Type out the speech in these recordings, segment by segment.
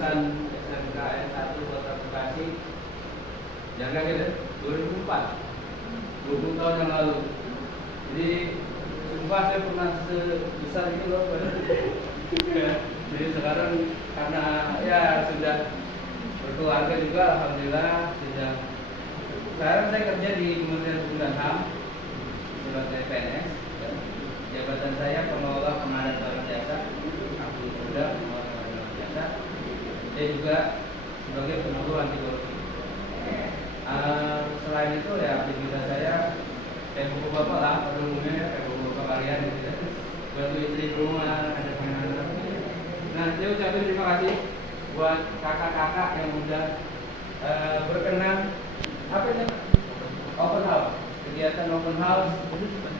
lulusan SMKN 1 Kota Bekasi. Yang kaget ya, 2004, 20 tahun yang lalu. Jadi sumpah saya pernah sebesar ini loh. Jadi sekarang karena ya sudah berkeluarga juga, alhamdulillah sudah. Sekarang saya kerja di Kementerian Hukum dan HAM sebagai PNS. Jabatan saya pengelola pengadaan barang jasa, aktif muda pengelola barang jasa. Saya juga sebagai penangguh anti korupsi. Selain itu ya aktivitas saya kayak buku bapak lah pada umumnya ya, kayak buku bapak kalian gitu ya. Bantu istri di rumah, ada anak-anak. Nah, saya ucapin terima kasih buat kakak-kakak yang udah berkenan apa ini? Open house, kegiatan open house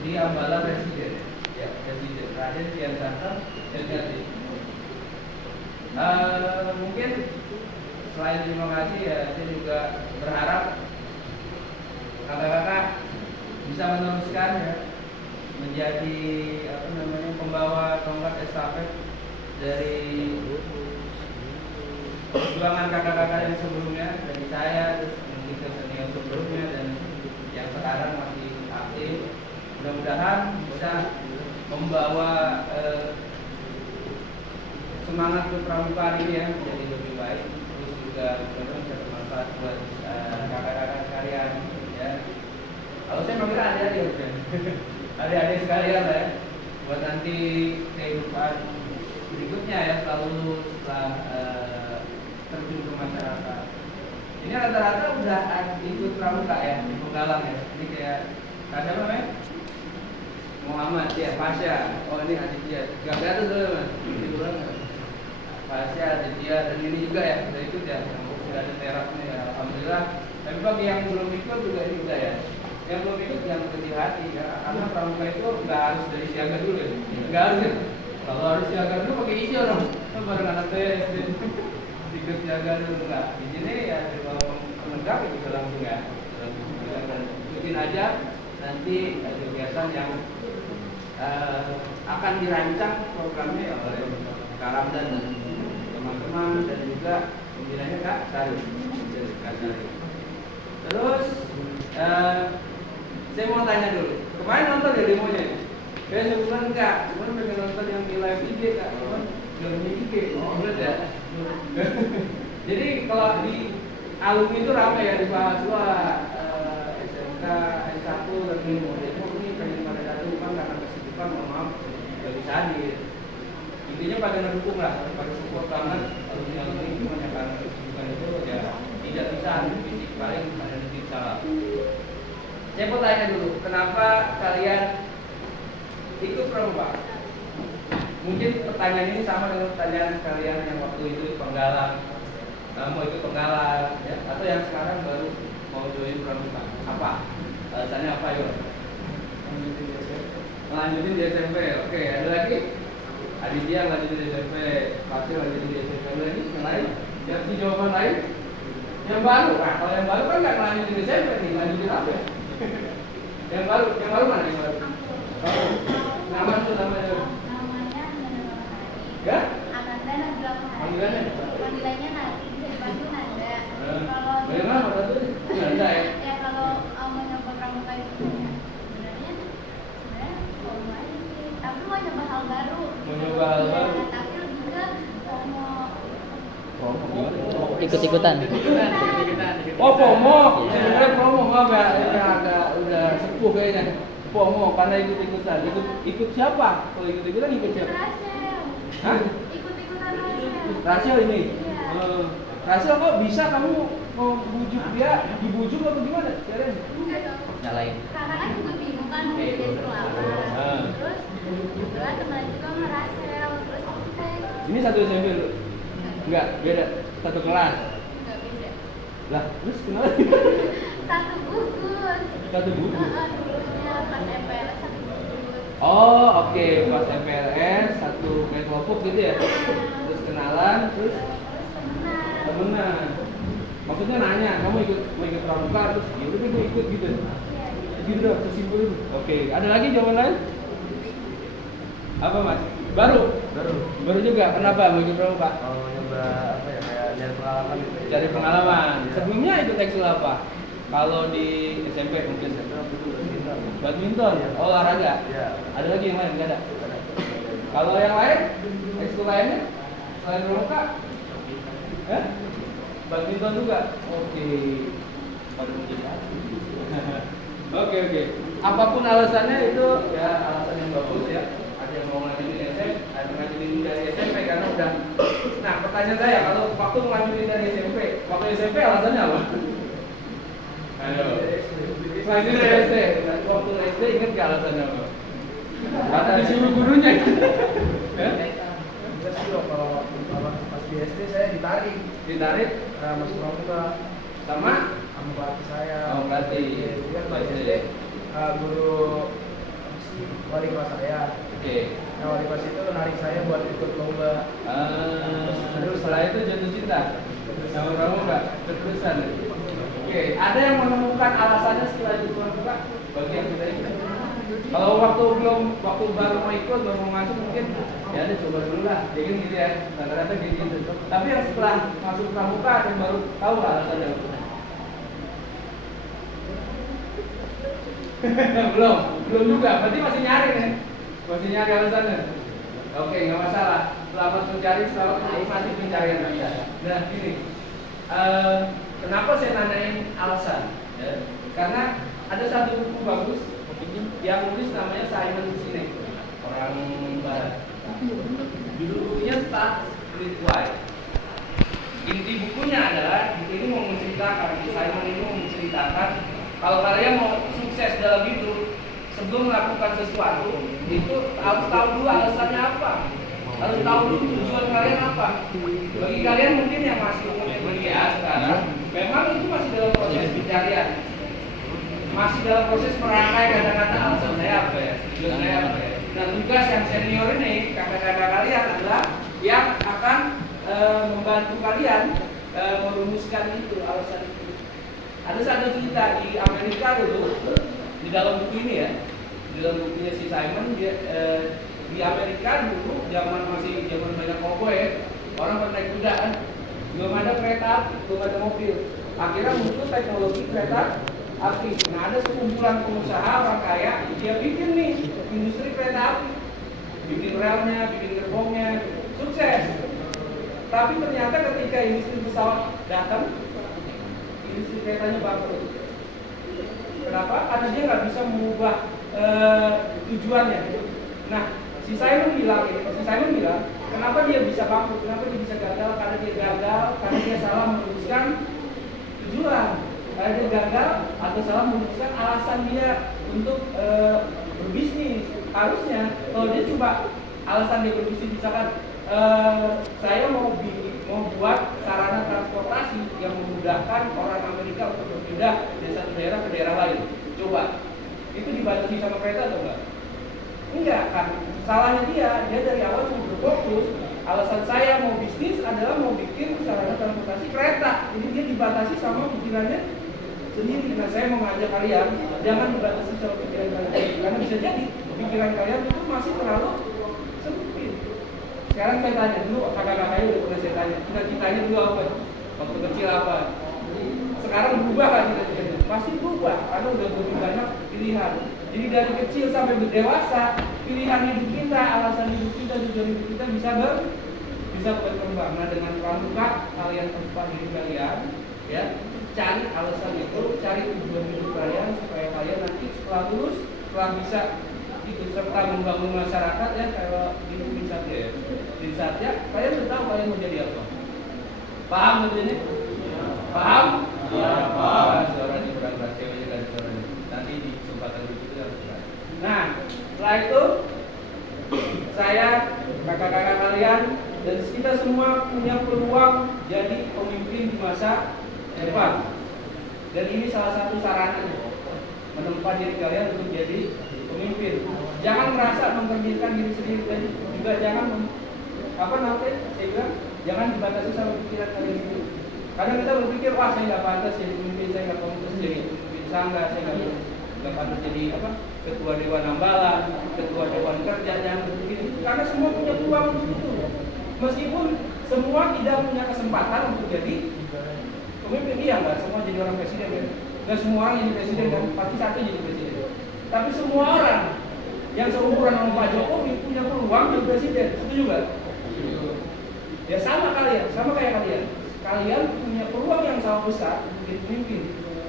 di Ambala Residen, ya Residen Raden Kian Santang Jati. Mungkin selain terima kasih ya, saya juga berharap kakak-kakak bisa meneruskan ya, menjadi apa namanya pembawa tongkat estafet dari perjuangan kakak-kakak yang sebelumnya, dari saya terus mungkin ke senior sebelumnya dan yang sekarang masih aktif. Mudah-mudahan bisa membawa semangat kepramukaan ini ya menjadi lebih baik, terus juga mudah-mudahan bisa bermanfaat buat kakak-kakak sekalian ya. Kalau saya manggil adik-adik adik-adik sekalian lah ya, buat nanti kehidupan berikutnya ya setelah terjun ke masyarakat. Ini rata-rata udah ikut pramuka ya di Penggalang ya. Ini kayak siapa namanya? Muhammad ya, Fasya. Oh ini Aditya. Gak kelihatan dulu mas. Ini ulang nggak? Fasya, Aditya dan ini juga ya udah ikut ya. Sudah ada terapnya ya. Alhamdulillah. Tapi bagi yang belum ikut juga ini juga ya. Yang belum ikut jangan berhati hati ya. Karena pramuka itu nggak harus dari siaga dulu ya. Nggak harus ya. Kalau harus siaga dulu pakai isi orang. Bareng anak tes. Ikut siaga dulu enggak. Di sini ya kalau penegak bisa langsung ya. Ikutin aja nanti kegiatan yang akan dirancang programnya oleh Kak Ramdan dan teman-teman dan juga pembinanya Kak Sari. Terus saya mau tanya dulu. Kemarin nonton ya demonya? Saya sebulan enggak, cuman pengen nonton yang di live IG Kak. Cuman belum punya IG. Oh, bener ya? Jadi kalau di alumni itu ramai ya di mahasiswa SMK S1 dan ini pengen pada datang cuma karena kesibukan mohon maaf nggak bisa hadir. Intinya pada mendukung lah, pada support banget alumni cuma yang karena kesibukan itu ya tidak bisa hadir fisik, paling ada nanti salah. Saya mau tanya dulu, kenapa kalian ikut pramuka? Mungkin pertanyaan ini sama dengan pertanyaan kalian yang waktu itu di Penggalang, mau ikut Penggalang, ya, atau yang sekarang baru mau join pramuka. Apa? Alasannya apa yuk? Lanjutin di SMP. Oke, ada lagi? Aditya lanjutin di SMP, Pasir lanjutin di SMP. Ada lagi? Yang lain? Yang si jawaban lain? Yang baru? Nah, kalau yang baru kan nggak lanjutin di SMP nih, lanjutin apa? Yang baru mana yang baru? Oh, nama itu namanya? Ya? Ananda Nabila Mahari. Panggilannya? Panggilannya nanti bisa dipanggil Nanda. Kalau bagaimana Pak Tatu? Nanda ya? Ya kalau mau nyoba pramuka itu ya sebenarnya mau aja sih. Tapi mau nyoba hal baru. Mau nyoba hal Iya, baru? tapi lebih ke Ikut-ikutan. Oh, FOMO. Sebenarnya FOMO maaf ya, ini agak udah sepuh kayaknya. FOMO karena ikut-ikutan. Ikut siapa? Kalau ikut-ikutan ikut siapa? Rasel. Hah? Ikut-ikutan Rasel. Rasio ini. Iya. Rasio kok bisa kamu mau bujuk dia, dibujuk atau gimana? Kalian? Enggak dong. Nyalain. Kakak kan juga bingung kan mau jadi apa. Terus kebetulan teman juga sama Rasel. Terus Ini satu SMP lu? Enggak, beda. Satu kelas. enggak beda. Lah, terus kenapa? Satu gugus. Satu buku. Dulunya pas MPLS satu gugus. Oh, oke. Pas MPLS satu kayak kelompok gitu ya. Terus kenalan, terus temenan. Maksudnya nanya, kamu mau ikut pramuka terus ya udah gue ikut gitu. Gitu dong, sesimpel itu. Oke, ada lagi jawaban lain? Apa Mas? Baru? Baru. Baru juga. Kenapa mau ikut pramuka? Mau nyoba apa ya, kayak nyari pengalaman gitu. Cari pengalaman. Iya. Sebelumnya ikut ekskul apa? Kalau di SMP mungkin. Itu aku dulu badminton. Badminton. Iya. Olahraga. Iya. Ada lagi yang lain? Nggak ada. Ada. Kalau yang lain, ekskul lainnya selain pramuka? Eh? Badminton juga. Oke. Pada mau jadi apa? Oke. Apapun alasannya itu ya alasan yang bagus ya. Ada yang mau ngajuin SMP, ada yang ngajuin dari SMP karena udah. Nah, pertanyaan saya kalau waktu ngajuin dari SMP, waktu SMP alasannya apa? Ayo. Ngajuin dari SD. Dan waktu SD ingat nggak alasannya apa? Karena disuruh gurunya. Enggak sih loh, kalau pas di SD saya ditarik. Ditarik Masuk pramuka sama sama pelatih saya. Oh, pelatih. Jadi kan pas SD guru wali kelas saya. Oke. Nah, wali kelas itu narik saya buat ikut lomba. Terus setelah itu jatuh cinta sama kamu nggak keterusan? Oke. Ada yang menemukan alasannya setelah itu pramuka bagi yang sudah ikut? Kalau waktu baru mau ikut, baru mau masuk mungkin ya ada coba dulu lah, ya kan gitu ya, rata-rata gitu. Tapi yang setelah masuk pramuka ada yang baru tahu nggak alasannya? belum juga, berarti masih nyari nih, masih nyari alasannya. Oke, nggak masalah. Selamat mencari, selamat menikmati pencarian Anda. Nah, gini, kenapa saya nanyain alasan? Ya, karena ada satu buku bagus yang nulis namanya Simon Sinek, orang Barat. Judul bukunya Start with Why. Inti bukunya adalah buku ini mau menceritakan, Simon ini mau menceritakan kalau kalian mau sukses dalam hidup, sebelum melakukan sesuatu itu harus tahu dulu alasannya apa, harus tahu dulu tujuan kalian apa. Bagi kalian mungkin yang masih umurnya kuliah sekarang, memang itu masih dalam proses pencarian, masih dalam proses merangkai kata-kata alasan saya apa ya, tujuan saya apa ya. Nah, tugas yang senior ini, kakak-kakak kalian adalah yang akan membantu kalian merumuskan itu alasan itu. Ada satu cerita di Amerika dulu, di dalam buku ini ya, di dalam bukunya si Simon, dia, di Amerika dulu zaman banyak koboi ya, orang bernaik kuda kan, belum ada kereta, belum ada mobil. Akhirnya muncul teknologi kereta api. Nah, ada sekumpulan pengusaha orang kaya, dia bikin nih industri kereta api, bikin relnya, bikin gerbongnya, sukses. Tapi ternyata ketika industri pesawat datang, industri keretanya bangkrut. Kenapa? Karena dia nggak bisa mengubah tujuannya. Nah, si Simon bilang, kenapa dia bisa bangkrut? Kenapa dia bisa gagal? Karena dia salah memutuskan tujuan. Karena dia gagal atau salah memutuskan alasan dia untuk berbisnis. Harusnya kalau dia coba alasan dia berbisnis, misalkan saya mau buat sarana transportasi yang memudahkan orang Amerika untuk berpindah dari satu daerah ke daerah lain. Coba, itu dibatasi sama kereta atau enggak? Enggak kan? Salahnya dia dari awal cuma berfokus. Alasan saya mau bisnis adalah mau bikin sarana transportasi kereta. Jadi dia dibatasi sama pikirannya sendiri. Nah, saya mau ngajak kalian jangan dibatasi sama pikiran kalian, karena bisa jadi pikiran kalian itu masih terlalu sempit. Sekarang saya tanya dulu, kakak-kakaknya udah pernah saya tanya, cita-citanya dulu apa? Waktu kecil apa? Sekarang berubah kan cita-citanya? Pasti berubah, karena udah lebih banyak pilihan. Jadi dari kecil sampai berdewasa, pilihan hidup kita, alasan hidup kita, tujuan hidup kita bisa berkembang. Nah, dengan pramuka kalian tempat diri kalian, ya, cari alasan itu, cari tujuan hidup kalian supaya kalian nanti setelah lulus, setelah bisa ikut serta membangun masyarakat ya, kalau di Satya ya. Di Satya, kalian sudah tahu kalian mau jadi apa? Paham tentunya? Paham? Ya, paham. Suaranya kurang keras, ceweknya kan suaranya. Nanti di kesempatan berikutnya harus keras. Nah, setelah itu saya, kakak-kakak kalian, dan kita semua punya peluang jadi pemimpin di masa depan. Dan ini salah satu sarana menempa diri kalian untuk jadi pemimpin. Jangan merasa memperkirakan diri sendiri, dan juga jangan saya bilang jangan dibatasi sama pikiran kalian sendiri. Kadang kita berpikir, wah saya nggak pantas jadi pemimpin, saya nggak pantas jadi pemimpin sangga, saya nggak pantas. nggak patut jadi apa ketua dewan ambalan, ketua dewan kerja yang begitu, karena semua punya peluang untuk itu. Meskipun semua tidak punya kesempatan untuk jadi pemimpin, iya nggak semua jadi orang presiden kan, nggak semua orang jadi presiden kan, pasti satu jadi presiden. Tapi semua orang yang seumuran sama Pak Jokowi punya peluang jadi presiden, setuju nggak? Ya sama kalian, sama kayak kalian. Kalian punya peluang yang sama besar untuk jadi pemimpin,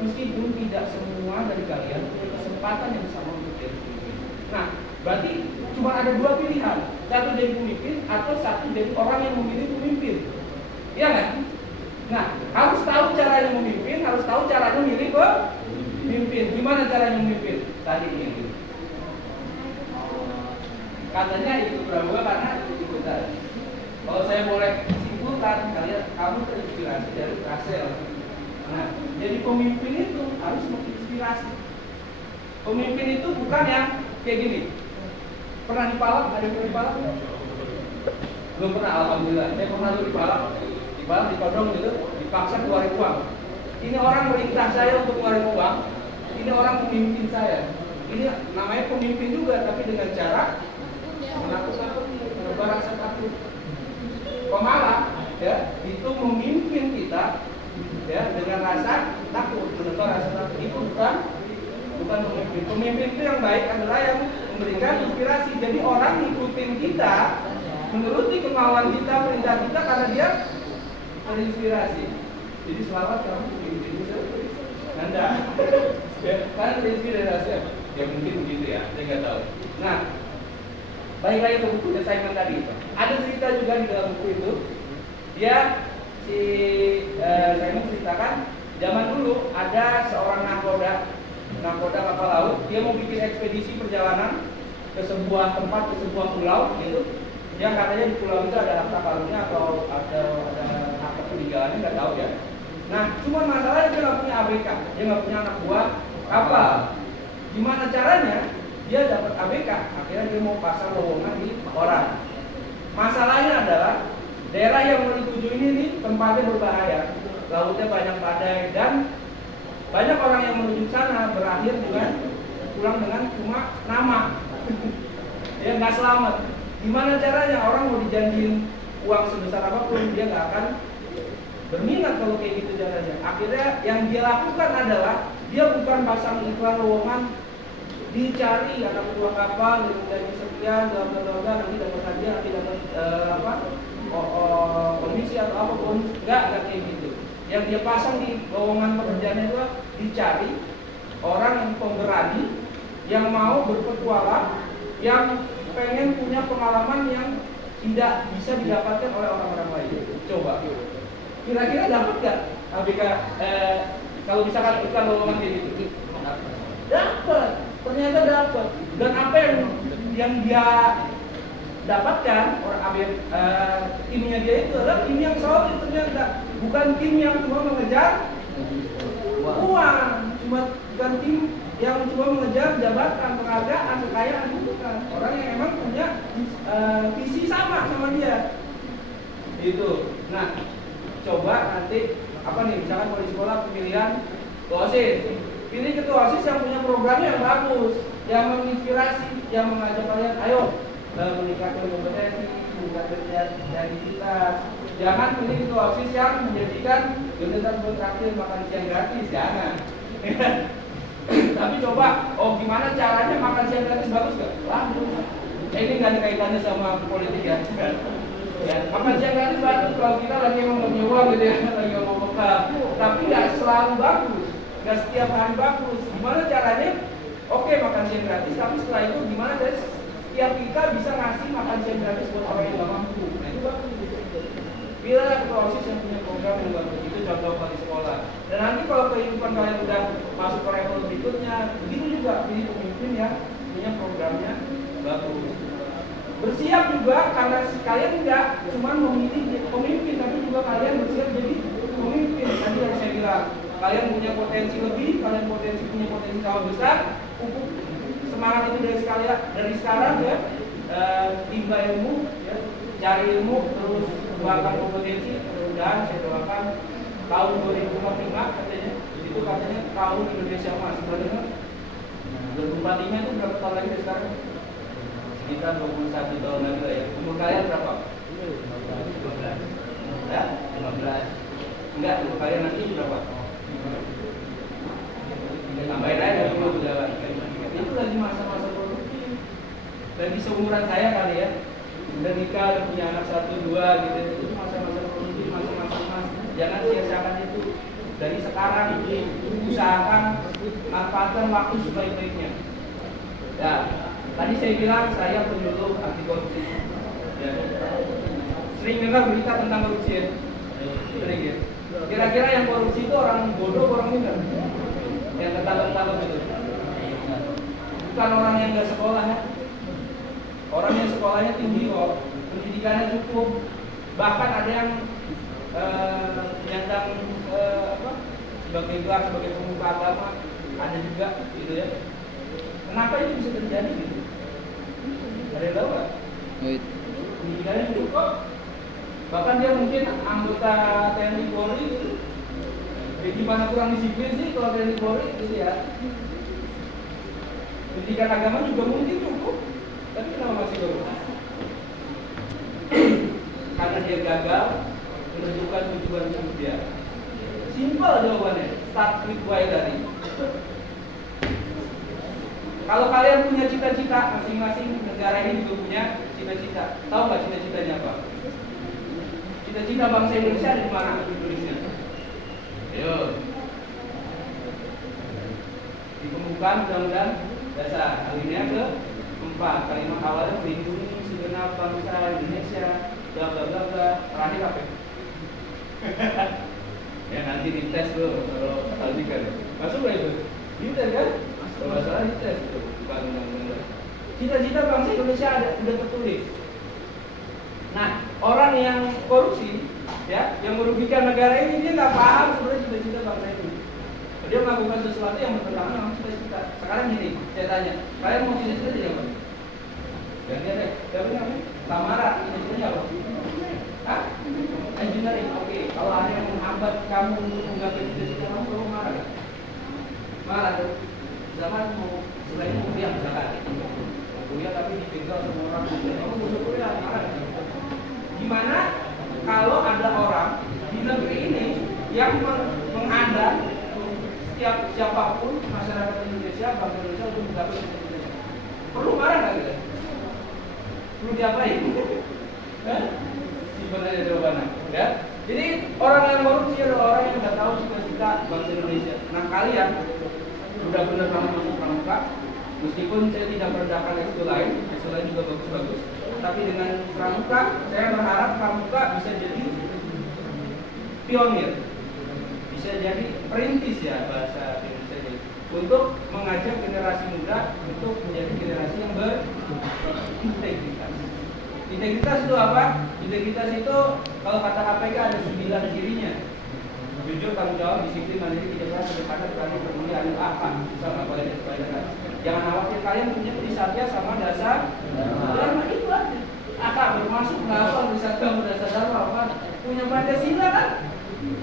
meskipun tidak semua dari kalian punya kesempatan yang sama untuk jadi pemimpin. Nah, berarti cuma ada dua pilihan, satu jadi pemimpin atau satu jadi orang yang memilih pemimpin. Iya nggak? Nah, harus tahu caranya memimpin, harus tahu caranya milih pemimpin. Gimana caranya memimpin? Tadi ini. Katanya ikut Prabowo karena ikutan. Kalau saya boleh simpulkan, kamu terinspirasi dari Rasel. Nah, jadi pemimpin itu harus menginspirasi. Pemimpin itu bukan yang kayak gini. Pernah dipalak? Ada yang pernah dipalak? Belum pernah, alhamdulillah. Saya pernah dulu dipalak, ditodong gitu, dipaksa keluarin uang. Ini orang merintah saya untuk keluarin uang. Ini orang pemimpin saya. Ini namanya pemimpin juga, tapi dengan cara menakut-nakuti, menebar rasa takut. Pemalas, ya, itu memimpin kita, ya, dengan rasa takut, menebar rasa takut. Itu bukan pemimpin. Pemimpin itu yang baik adalah yang memberikan inspirasi. Jadi orang ngikutin kita, menuruti kemauan kita, perintah kita karena dia terinspirasi. Jadi selamat kamu pemimpin itu Anda. Ya, karena terinspirasi. Ya mungkin begitu ya, saya nggak tahu. Nah, balik lagi ke buku The Simon tadi. Ada cerita juga di dalam buku itu. Simon ceritakan zaman dulu ada seorang nakoda kapal laut. Dia mau bikin ekspedisi perjalanan ke sebuah tempat, ke sebuah pulau gitu. Yang katanya di pulau itu ada harta karunnya atau ada harta peninggalannya, nggak tahu ya. Nah, cuma masalahnya dia nggak punya ABK, dia nggak punya anak buah kapal. Gimana caranya? Dia dapat ABK, akhirnya dia mau pasang lowongan di orang. Masalahnya adalah daerah yang mau dituju ini nih tempatnya berbahaya, lautnya banyak badai dan banyak orang yang menuju sana berakhir pulang dengan cuma nama. Ya nggak selamat. Gimana caranya? Orang mau dijanjiin uang sebesar apapun dia nggak akan berminat kalau kayak gitu caranya. Akhirnya yang dia lakukan adalah dia bukan pasang iklan lowongan, dicari anak ketua kapal yang gaji sekian, nanti dapat hadiah, nanti dapat komisi atau apa pun, enggak kayak gitu. Yang dia pasang di lowongan pekerjaan itu dicari orang yang pemberani, yang mau berpetualang, yang pengen punya pengalaman yang tidak bisa didapatkan oleh orang-orang lain. Coba, kira-kira dapat nggak ABK? Kalau misalkan iklan lowongan kayak gitu, dapat. Ternyata dapat. Dan apa yang dia dapatkan timnya dia itu adalah tim yang solid ternyata, bukan tim yang cuma mengejar uang, bukan tim yang cuma mengejar jabatan, penghargaan, kekayaan, bukan. Orang yang emang punya visi sama dia. Itu. Nah, coba nanti misalkan kalau di sekolah pemilihan OSIS, pilih ketua OSIS yang punya programnya yang bagus, yang menginspirasi, yang mengajak kalian, ayo meningkatkan kompetensi, meningkatkan identitas. Jangan pilih ketua OSIS yang menjadikan kegiatan terakhir makan siang gratis, jangan. Tapi coba, gimana caranya makan siang gratis bagus gak? Ini nggak ada kaitannya sama politik ya. Makan siang gratis bagus kalau kita lagi mau punya uang gitu ya, lagi mau bekal. Tapi nggak selalu bagus, nggak setiap hari bagus. Gimana caranya? Oke, makan siang gratis, tapi setelah itu gimana guys? Setiap kita bisa ngasih makan siang gratis buat orang yang nggak mampu. Nah itu bagus. Bila ketua OSIS yang punya program yang bagus, itu contoh di sekolah. Dan nanti kalau kehidupan kalian udah masuk ke level berikutnya, begitu juga pilih pemimpin yang punya programnya bagus. Bersiap juga karena kalian nggak cuma memilih pemimpin, tapi juga kalian bersiap jadi pemimpin. Tadi yang saya bilang, kalian punya potensi lebih, kalian punya potensi jauh besar. Pupuk semangat itu dari sekarang ya, timba ilmu, ya, cari ilmu, terus kembangkan kompetensi. Mudah-mudahan saya doakan tahun 2045 katanya, itu katanya tahun Indonesia emas. Benar? 2045 itu berapa tahun lagi dari sekarang? Sekitar 21 tahun lagi lah ya. Umur kalian berapa? 15. Ya, 15. Enggak, umur kalian nanti berapa? Tambahin aja dulu jalan. Itu lagi masa-masa produktif. Lagi seumuran saya kali ya. Udah nikah, udah punya anak 1, 2 gitu. Itu masa-masa produktif, masa-masa emas. Jangan sia-siakan itu. Dari sekarang usahakan manfaatkan waktu sebaik-baiknya. Ya, tadi saya bilang saya penyuluh anti korupsi. Ya. Sering dengar berita tentang korupsi ya? Sering ya? Kira-kira yang korupsi itu orang bodoh, orang pintar? Yang ketangkep-ketangkep itu? Bukan orang yang nggak sekolah ya? Orang yang sekolahnya tinggi kok, pendidikannya cukup, bahkan ada yang nyandang sebagai gelar, sebagai pemuka agama, ada juga gitu ya. Kenapa itu bisa terjadi gitu? Ada yang tahu nggak? Pendidikannya cukup kok, bahkan dia mungkin anggota TNI Polri gitu. Gimana kurang disiplin sih kalau TNI Polri gitu ya? Pendidikan agama juga mungkin cukup, tapi kenapa masih korupsi? Karena dia gagal menentukan tujuan hidup dia. Simpel jawabannya, start with why tadi. Kalau kalian punya cita-cita, masing-masing negara ini juga punya cita-cita. Tahu nggak cita-citanya apa? Cita-cita bangsa Indonesia ada di mana? Indonesia. Ayo. Di pembukaan undang-undang dasar alinea ke-4, kalimat awalnya melindungi segenap bangsa Indonesia, bla bla bla bla. Terakhir apa? Ya nanti dites loh kalau tadikan. Masuk nggak itu? Dites kan? Kalau nggak salah dites itu, bukan undang-undang. Cita-cita bangsa Indonesia udah tertulis. Nah, orang yang korupsi, ya, yang merugikan negara ini dia nggak paham sebenarnya cita-cita bangsa ini. Dia melakukan sesuatu yang bertentangan dengan cita-cita. Sekarang gini, saya tanya, kalian mau cita-cita jadi apa? Gantian deh, siapa namanya? Samara, cita-citanya apa? Hah? Engineering, oke. Kalau ada yang menghambat kamu untuk menggapai cita-cita kamu marah nggak? Marah tuh. Zaman mau selain kuliah misalkan, kuliah tapi ditinggal semua orang. Kamu butuh kuliah, marah nggak? Gimana kalau ada orang di negeri ini yang menghadang siapapun masyarakat Indonesia, bangsa Indonesia untuk menggapai cita-cita? Perlu marah nggak kita? Perlu diapain? Sebenarnya jawabannya, ya. Jadi orang yang korupsi adalah orang yang nggak tahu cita-cita bangsa Indonesia. Nah kalian udah benar-benar masuk pramuka, meskipun saya tidak merendahkan ekskul lain juga bagus-bagus. Tapi dengan pramuka, saya berharap pramuka bisa jadi pionir, bisa jadi perintis ya bahasa Indonesia ini, untuk mengajak generasi muda untuk menjadi generasi yang berintegritas. Integritas itu apa? Integritas itu kalau kata KPK ada 9 cirinya. Jujur, tanggung jawab, disiplin, mandiri, tidak keras, sederhana, berani, peduli, adil, akhlak. Bisa nggak boleh disepelekan. Jangan khawatir, kalian punya Trisatya sama dasar dharma itu aja. Akhlak bermasuk nggak apa Trisatya sama dasar dharma apa? Punya Pancasila kan?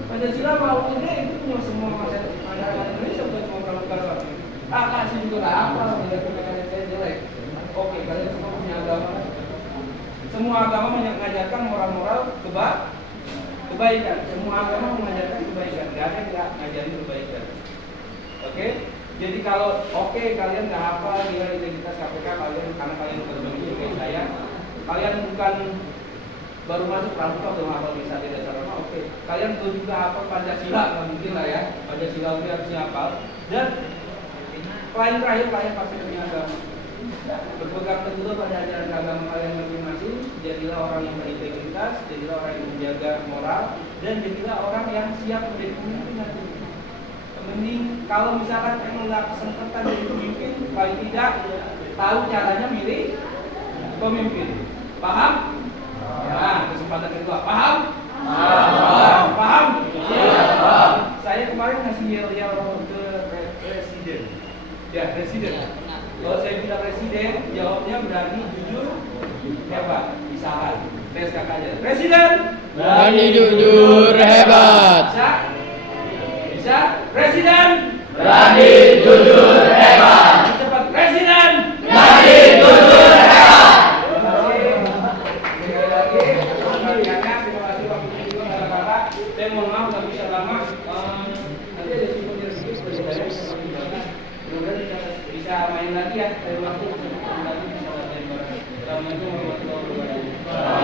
Pancasila mau ini itu punya semua masyarakat Indonesia, bukan cuma pramuka doang. Akhlak sih juga nggak apa, tidak punya saya jelek. Oke, kalian semua punya agama. Semua agama mengajarkan moral-moral kebaikan. Semua agama mengajarkan kebaikan. Gak ada yang nggak ngajarin kebaikan. Oke? Jadi kalau kalian nggak hafal nilai integritas KPK kalian karena kalian berbagi kayak saya, kalian bukan baru masuk pramuka udah hafal bisa tidak dasar oke. Kalian tuh juga hafal Pancasila, nggak mungkin lah ya. Pancasila itu harus hafal. Dan paling terakhir kalian pasti punya agama. Berpegang teguh pada ajaran agama kalian masing-masing. Jadilah orang yang berintegritas, jadilah orang yang menjaga moral, dan jadilah orang yang siap menjadi pemimpin nanti. Mending kalau misalkan emang nggak kesempatan jadi pemimpin, paling tidak tahu caranya milih pemimpin. Paham? Nah, kesempatan kedua. Paham? Paham? Paham? Saya kemarin ngasih yel-yel ke presiden. Ya, presiden. Kalau saya bilang presiden, jawabnya berani, jujur, hebat. Bisa kan? Tes kakak aja. Presiden! Berani, jujur, hebat. Bisa? Bisa? Presiden! Berani, jujur, hebat. bisa main lagi ya dari waktu lagi bisa latihan bareng. Assalamualaikum warahmatullahi wabarakatuh.